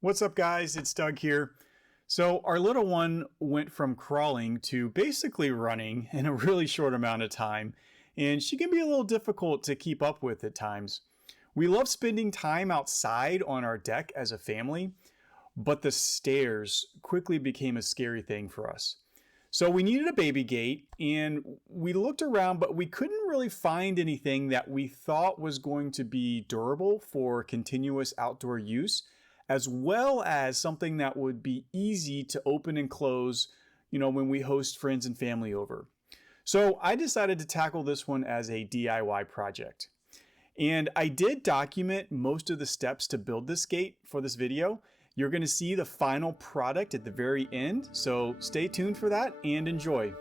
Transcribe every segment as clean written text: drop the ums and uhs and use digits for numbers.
What's up, guys? It's Doug here. So, our little one went from crawling to basically running in a really short amount of time, and she can be a little difficult to keep up with at times. We love spending time outside on our deck as a family, but the stairs quickly became a scary thing for us. So, we needed a baby gate, and we looked around, but we couldn't really find anything that we thought was going to be durable for continuous outdoor use, as well as something that would be easy to open and close, when we host friends and family over. So I decided to tackle this one as a DIY project. And I did document most of the steps to build this gate for this video. You're going to see the final product at the very end, so stay tuned for that and enjoy.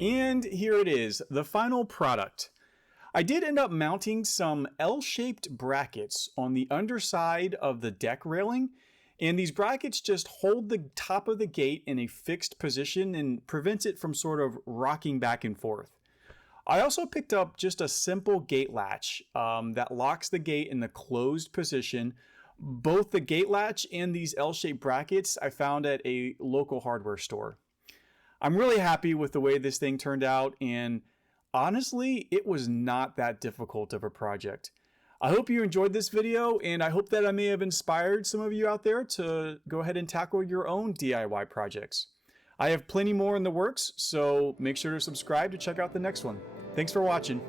And here it is, the final product. I did end up mounting some L-shaped brackets on the underside of the deck railing, and these brackets just hold the top of the gate in a fixed position and prevent it from sort of rocking back and forth. I also picked up just a simple gate latch that locks the gate in the closed position. Both the gate latch and these L-shaped brackets I found at a local hardware store. I'm really happy with the way this thing turned out, and honestly, it was not that difficult of a project. I hope you enjoyed this video, and I hope that I may have inspired some of you out there to go ahead and tackle your own DIY projects. I have plenty more in the works, so make sure to subscribe to check out the next one. Thanks for watching.